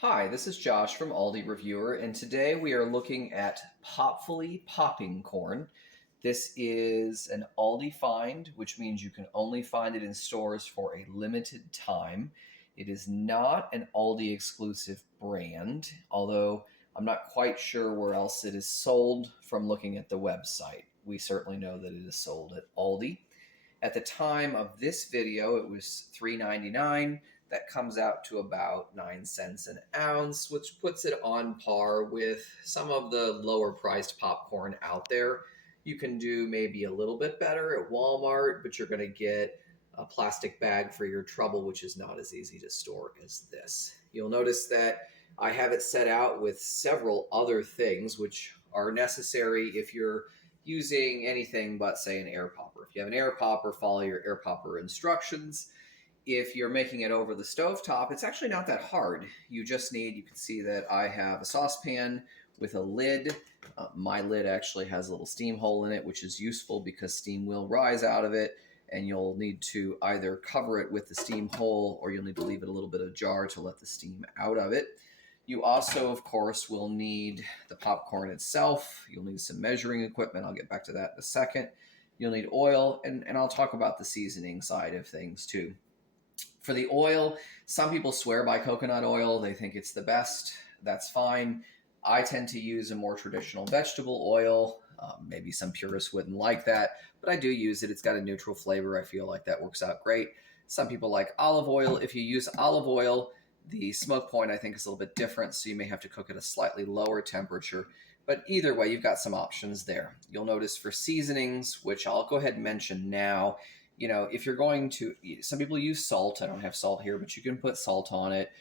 Hi, this is Josh from Aldi Reviewer, and today we are looking at Popfully popping corn. This is an Aldi Find, which means you can only find it in stores for a limited time. It is not an Aldi exclusive brand, although I'm not quite sure where else it is sold from looking at the website. We certainly know that it is sold at Aldi. At the time of this video, it was $3.99. That comes out to about 9 cents an ounce, which puts it on par with some of the lower priced popcorn out there. You can do maybe a little bit better at Walmart, but you're going to get a plastic bag for your trouble, which is not as easy to store as this. You'll notice that I have it set out with several other things which are necessary if you're using anything but, say, an air popper. If you have an air popper, follow your air popper instructions. If you're making it over the stovetop, it's actually not that hard. You just need, you can see that I have a saucepan with a lid. My lid actually has a little steam hole in it, which is useful because steam will rise out of it, and you'll need to either cover it with the steam hole or you'll need to leave it a little bit ajar to let the steam out of it. You also, of course, will need the popcorn itself. You'll need some measuring equipment. I'll get back to that in a second. You'll need oil, and I'll talk about the seasoning side of things too. For the oil, some people swear by coconut oil. They think it's the best. That's fine. I tend to use a more traditional vegetable oil. Maybe some purists wouldn't like that, but I do use it. It's got a neutral flavor. I feel like that works out great. Some people like olive oil. If you use olive oil, the smoke point, I think, is a little bit different, so you may have to cook at a slightly lower temperature. But either way, you've got some options there. You'll notice for seasonings, which I'll go ahead and mention now, if you're going to, some people use salt. I don't have salt here, but you can put salt on it.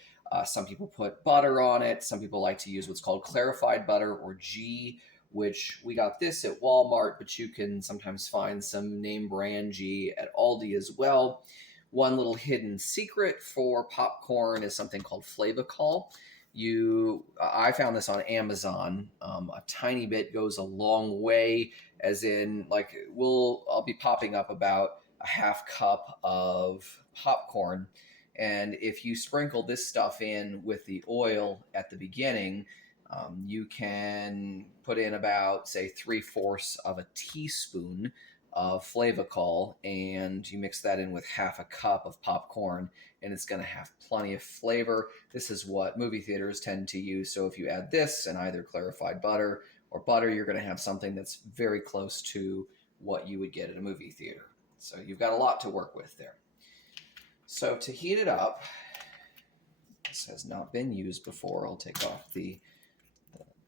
Some people put butter on it. Some people like to use what's called clarified butter, or ghee, which we got this at Walmart, but you can sometimes find some name brand ghee at Aldi as well. One little hidden secret for popcorn is something called Flavacol. I found this on Amazon. A tiny bit goes a long way, as in, like, I'll be popping up about a half cup of popcorn, and if you sprinkle this stuff in with the oil at the beginning, you can put in about, say, 3/4 of a teaspoon of Flavacol, and you mix that in with half a cup of popcorn, and it's going to have plenty of flavor. This is what movie theaters tend to use, so if you add this and either clarified butter or butter, you're going to have something that's very close to what you would get at a movie theater. So you've got a lot to work with there. So to heat it up, this has not been used before. I'll take off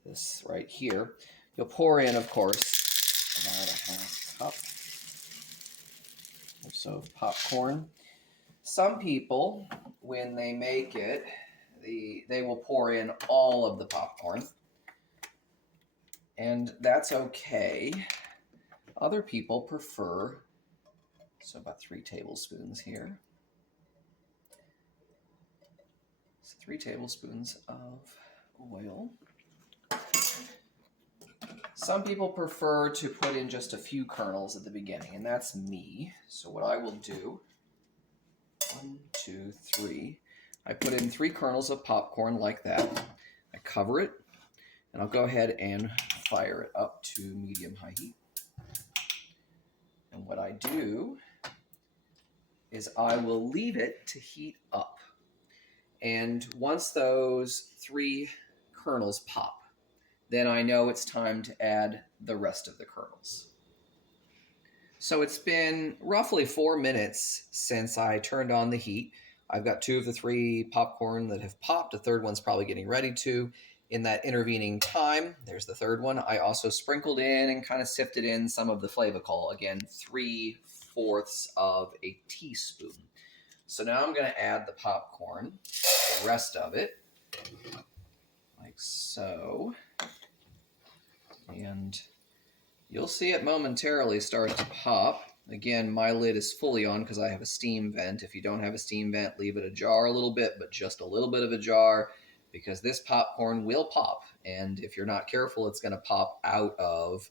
this right here. You'll pour in, of course, about a half cup or so of popcorn. Some people, when they make it, they will pour in all of the popcorn, and that's okay. Other people prefer, so about 3 tablespoons here. So 3 tablespoons of oil. Some people prefer to put in just a few kernels at the beginning, and that's me. So what I will do, 1, 2, 3. I put in 3 kernels of popcorn like that. I cover it, and I'll go ahead and fire it up to medium-high heat. And what I do is I will leave it to heat up. And once those 3 kernels pop, then I know it's time to add the rest of the kernels. So it's been roughly 4 minutes since I turned on the heat. I've got 2 of the 3 popcorn that have popped. The third one's probably getting ready to. In that intervening time, there's the third one. I also sprinkled in and kind of sifted in some of the Flavacol. Again, 3/4 of a teaspoon. So now I'm going to add the popcorn, the rest of it, like so. And you'll see it momentarily start to pop. Again, my lid is fully on because I have a steam vent. If you don't have a steam vent, leave it ajar a little bit, but just a little bit of ajar, because this popcorn will pop. And if you're not careful, it's going to pop out of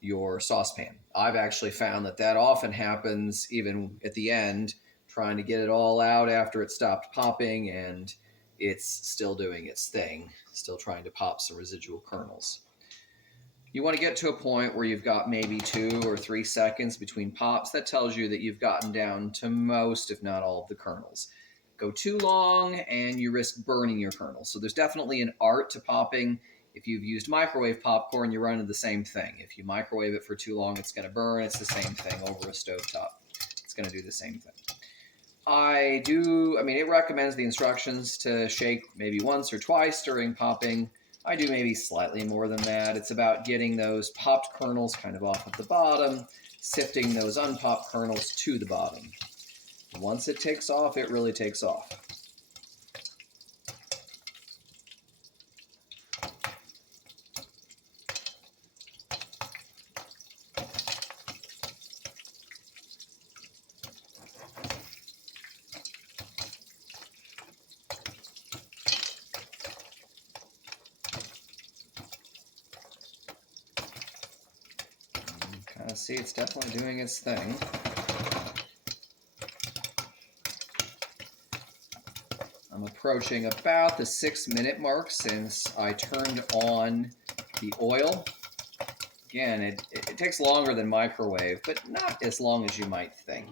your saucepan. I've actually found that often happens even at the end, trying to get it all out after it stopped popping, and it's still doing its thing, still trying to pop some residual kernels. You want to get to a point where you've got maybe 2 or 3 seconds between pops. That tells you that you've gotten down to most, if not all, of the kernels. Go too long and you risk burning your kernels. So there's definitely an art to popping. If you've used microwave popcorn, you run into the same thing. If you microwave it for too long, it's going to burn. It's the same thing over a stovetop. It's going to do the same thing. It recommends the instructions to shake maybe once or twice during popping. I do maybe slightly more than that. It's about getting those popped kernels kind of off at the bottom, sifting those unpopped kernels to the bottom. Once it takes off, it really takes off. Kind of see it's definitely doing its thing. I'm approaching about the 6-minute mark since I turned on the oil. Again, it takes longer than microwave, but not as long as you might think.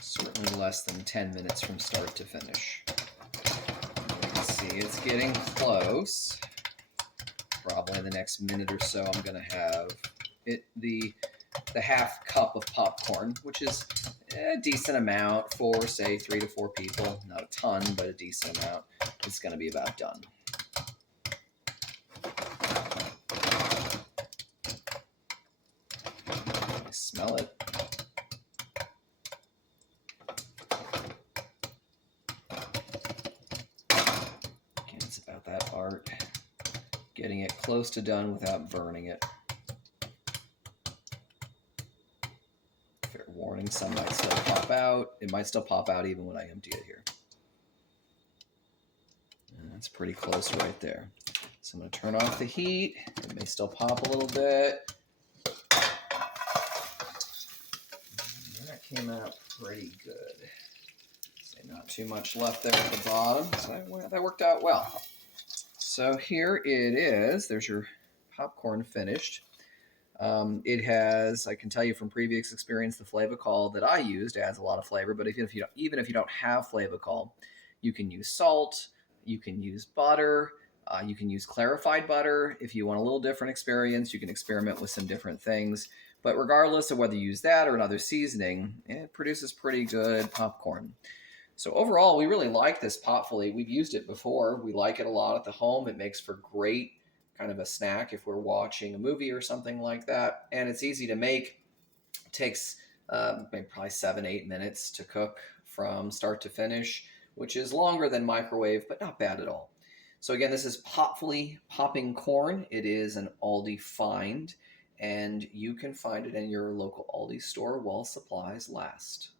Certainly less than 10 minutes from start to finish. You can see it's getting close. Probably in the next minute or so, I'm going to have the half cup of popcorn, which is a decent amount for, say, 3 to 4 people. Not a ton, but a decent amount. It's going to be about done. I smell it. Again, it's about that art. Getting it close to done without burning it. Fair warning, some might still pop out. It might still pop out even when I empty it here. And that's pretty close right there. So I'm going to turn off the heat. It may still pop a little bit. And that came out pretty good. So not too much left there at the bottom. So that worked out well. So here it is. There's your popcorn finished. It has, I can tell you from previous experience, the Flavacol that I used adds a lot of flavor. But even if you don't have Flavacol, you can use salt, you can use butter, you can use clarified butter. If you want a little different experience, you can experiment with some different things. But regardless of whether you use that or another seasoning, it produces pretty good popcorn. So overall, we really like this Popfully. We've used it before. We like it a lot at the home. It makes for great kind of a snack if we're watching a movie or something like that. And it's easy to make. It takes maybe probably 7-8 minutes to cook from start to finish, which is longer than microwave, but not bad at all. So again, this is Popfully Popping Corn. It is an Aldi Find, and you can find it in your local Aldi store while supplies last.